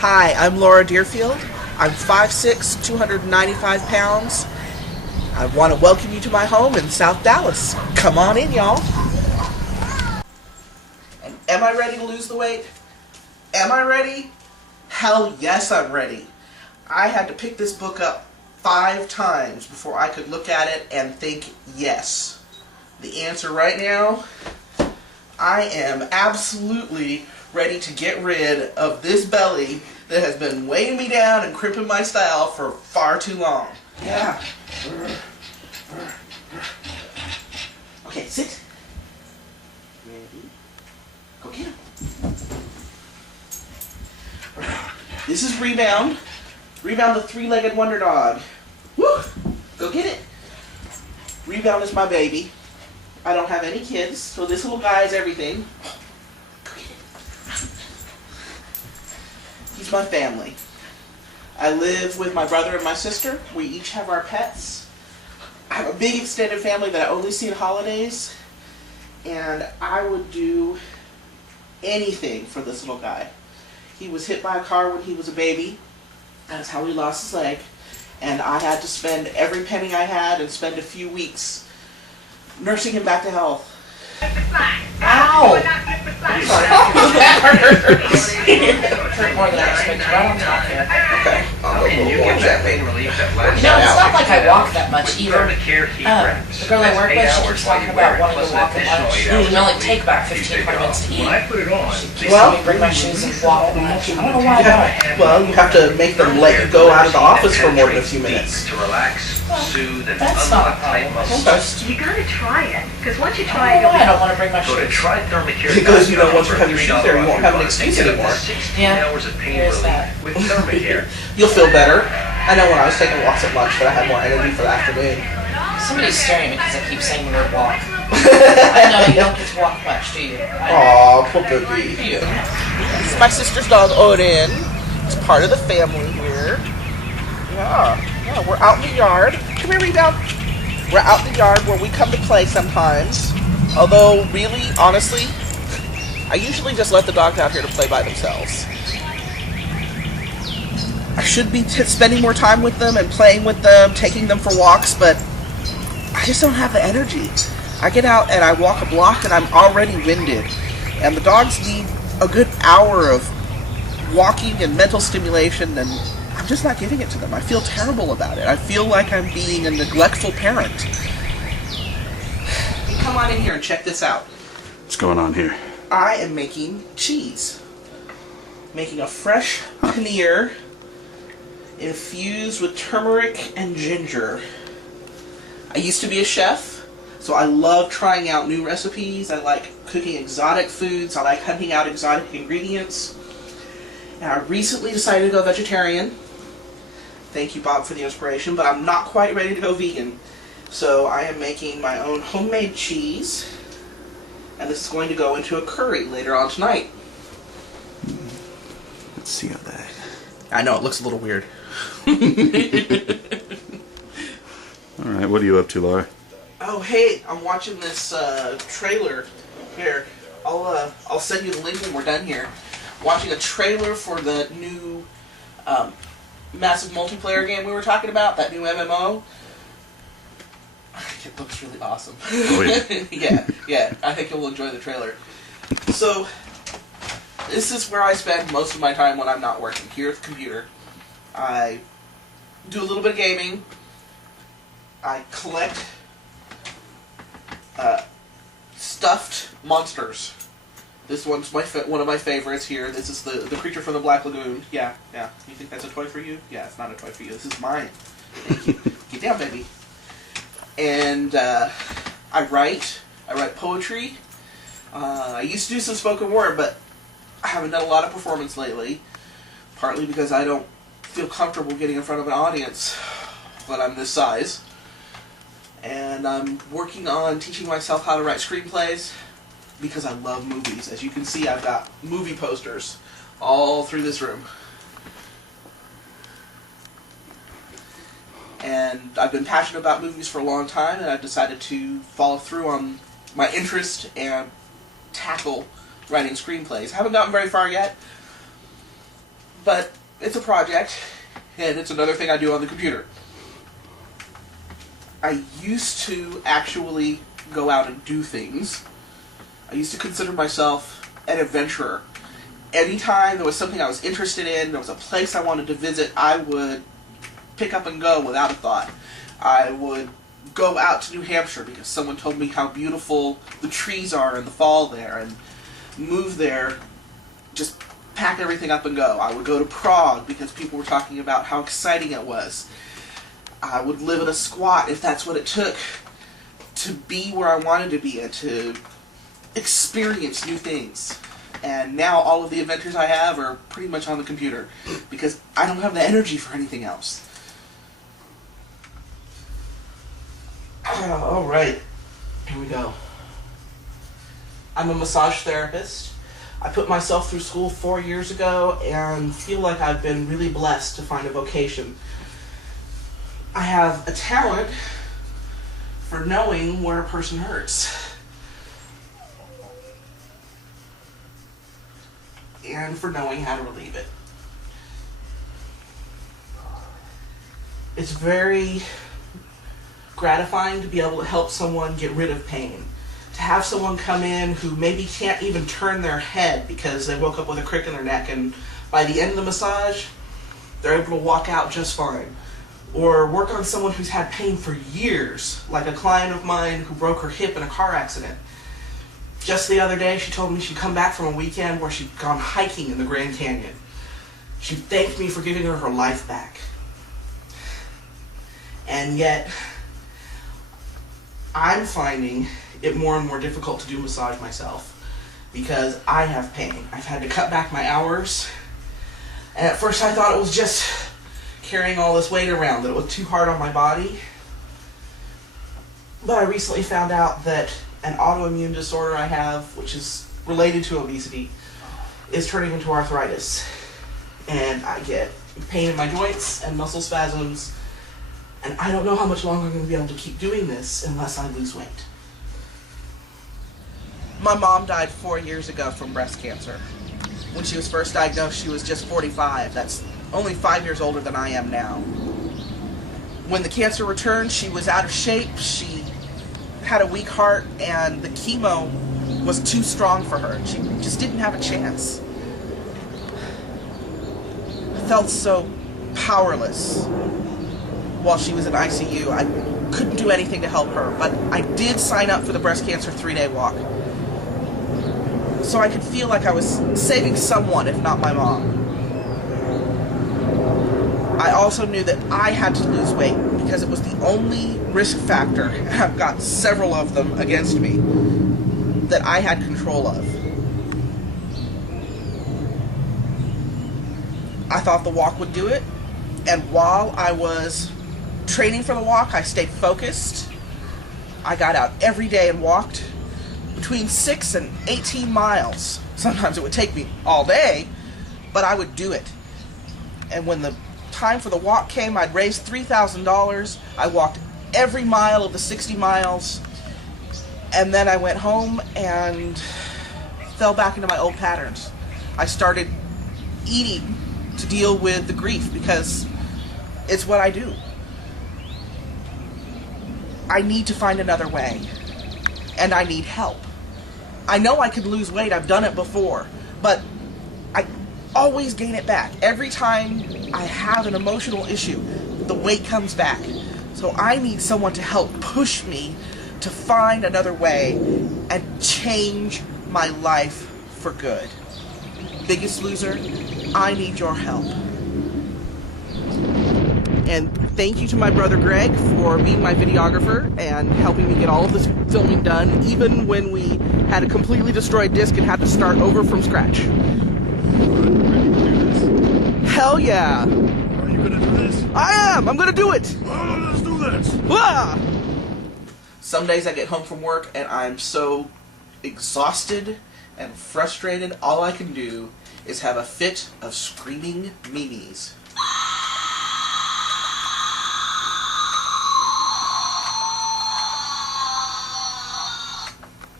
Hi, I'm Laura Deerfield. I'm 5'6", 295 pounds. I want to welcome you to my home in South Dallas. Come on in, y'all. And am I ready to lose the weight? Am I ready? Hell yes, I'm ready. I had to pick this book up 5 times before I could look at it and think yes. The answer right now, I am absolutely ready to get rid of this belly that has been weighing me down and crimping my style for far too long. Yeah. Okay, sit. Ready? Go get him. This is Rebound. Rebound the 3-legged wonder dog. Woo! Go get it. Rebound is my baby. I don't have any kids, so this little guy is everything. Go get it. He's my family. I live with my brother and my sister. We each have our pets. I have a big extended family that I only see at holidays, and I would do anything for this little guy. He was hit by a car when he was a baby. That's how he lost his leg. And I had to spend every penny I had and spend a few weeks nursing him back to health. Ow! I'm sorry. Hurt more than I expected. Right on top here. Okay. It's not like I walk that much either. The girl I work with, she keeps talking about wanting to walk at lunch. It only take about 15-20 minutes to eat. She keeps letting me bring my shoes and walk at lunch. I don't know why not. Well, you have to make them let you go out of the office for more than a few minutes. That's not a problem. You gotta try it, because once you try it, I don't want to bring my shoes. Because you know once you have your shoes there, you won't have an excuse anymore. Yeah, there's that. You'll feel better. I know when I was taking walks at lunch that I had more energy for the afternoon. Somebody's staring at me because I keep saying the word walk. I know you don't get to walk much, do you? Aw, poor baby. This is my sister's dog, Odin. It's part of the family here. Yeah, we're out in the yard. Come here, Rebound. We're out in the yard where we come to play sometimes. Although, really, honestly, I usually just let the dogs out here to play by themselves. I should be spending more time with them and playing with them, taking them for walks, but I just don't have the energy. I get out and I walk a block and I'm already winded. And the dogs need a good hour of walking and mental stimulation, and I'm just not giving it to them. I feel terrible about it. I feel like I'm being a neglectful parent. Come on in here and check this out. What's going on here? I am making cheese. Making a fresh paneer infused with turmeric and ginger. I used to be a chef, so I love trying out new recipes. I like cooking exotic foods. I like hunting out exotic ingredients. And I recently decided to go vegetarian. Thank you, Bob, for the inspiration, but I'm not quite ready to go vegan. So I am making my own homemade cheese, and this is going to go into a curry later on tonight. Let's see how that... I know, it looks a little weird. Alright, what are you up to, Laura? Oh, hey, I'm watching this trailer. Here, I'll send you the link when we're done here. Watching a trailer for the new massive multiplayer game we were talking about, that new MMO. It looks really awesome. Oh, yeah. yeah, I think you'll enjoy the trailer. So, this is where I spend most of my time when I'm not working, here at the computer. I do a little bit of gaming. I collect stuffed monsters. This one's one of my favorites here. This is the creature from the Black Lagoon. Yeah. You think that's a toy for you? Yeah, it's not a toy for you. This is mine. Thank you. Get down, baby. And I write poetry. I used to do some spoken word, but I haven't done a lot of performance lately. Partly because I don't feel comfortable getting in front of an audience when I'm this size. And I'm working on teaching myself how to write screenplays because I love movies. As you can see, I've got movie posters all through this room. And I've been passionate about movies for a long time, and I've decided to follow through on my interest and tackle writing screenplays. I haven't gotten very far yet, But it's a project, and it's another thing I do on the computer. I used to actually go out and do things. I used to consider myself an adventurer. Anytime there was something I was interested in, there was a place I wanted to visit, I would pick up and go without a thought. I would go out to New Hampshire because someone told me how beautiful the trees are in the fall there, and move there, just pack everything up and go. I would go to Prague because people were talking about how exciting it was. I would live in a squat if that's what it took to be where I wanted to be and to experience new things. And now all of the adventures I have are pretty much on the computer because I don't have the energy for anything else. Alright, here we go. I'm a massage therapist. I put myself through school 4 years ago and feel like I've been really blessed to find a vocation. I have a talent for knowing where a person hurts. And for knowing how to relieve it. It's very gratifying to be able to help someone get rid of pain. To have someone come in who maybe can't even turn their head because they woke up with a crick in their neck, and by the end of the massage, they're able to walk out just fine. Or work on someone who's had pain for years, like a client of mine who broke her hip in a car accident. Just the other day, she told me she'd come back from a weekend where she'd gone hiking in the Grand Canyon. She thanked me for giving her life back. And yet, I'm finding it more and more difficult to do massage myself because I have pain. I've had to cut back my hours. And at first I thought it was just carrying all this weight around, that it was too hard on my body. But I recently found out that an autoimmune disorder I have, which is related to obesity, is turning into arthritis. And I get pain in my joints and muscle spasms, and I don't know how much longer I'm going to be able to keep doing this unless I lose weight. My mom died 4 years ago from breast cancer. When she was first diagnosed, she was just 45. That's only 5 years older than I am now. When the cancer returned, she was out of shape, she had a weak heart, and the chemo was too strong for her. She just didn't have a chance. I felt so powerless while she was in ICU. I couldn't do anything to help her, but I did sign up for the breast cancer 3-day walk. So I could feel like I was saving someone, if not my mom. I also knew that I had to lose weight because it was the only risk factor, and I've got several of them against me, that I had control of. I thought the walk would do it, and while I was training for the walk, I stayed focused. I got out every day and walked between 6 and 18 miles. Sometimes it would take me all day, but I would do it. And when the time for the walk came, I'd raised $3,000. I walked every mile of the 60 miles, and then I went home and fell back into my old patterns. I started eating to deal with the grief because it's what I do. I need to find another way, and I need help. I know I could lose weight, I've done it before, but I always gain it back. Every time I have an emotional issue, the weight comes back. So I need someone to help push me to find another way and change my life for good. Biggest Loser, I need your help. And thank you to my brother Greg for being my videographer and helping me get all of this filming done, even when we had a completely destroyed disc and had to start over from scratch. Hell yeah! Are you gonna do this? I am! I'm gonna do it! Oh, let's do this! Ah! Some days I get home from work and I'm so exhausted and frustrated, all I can do is have a fit of screaming memes.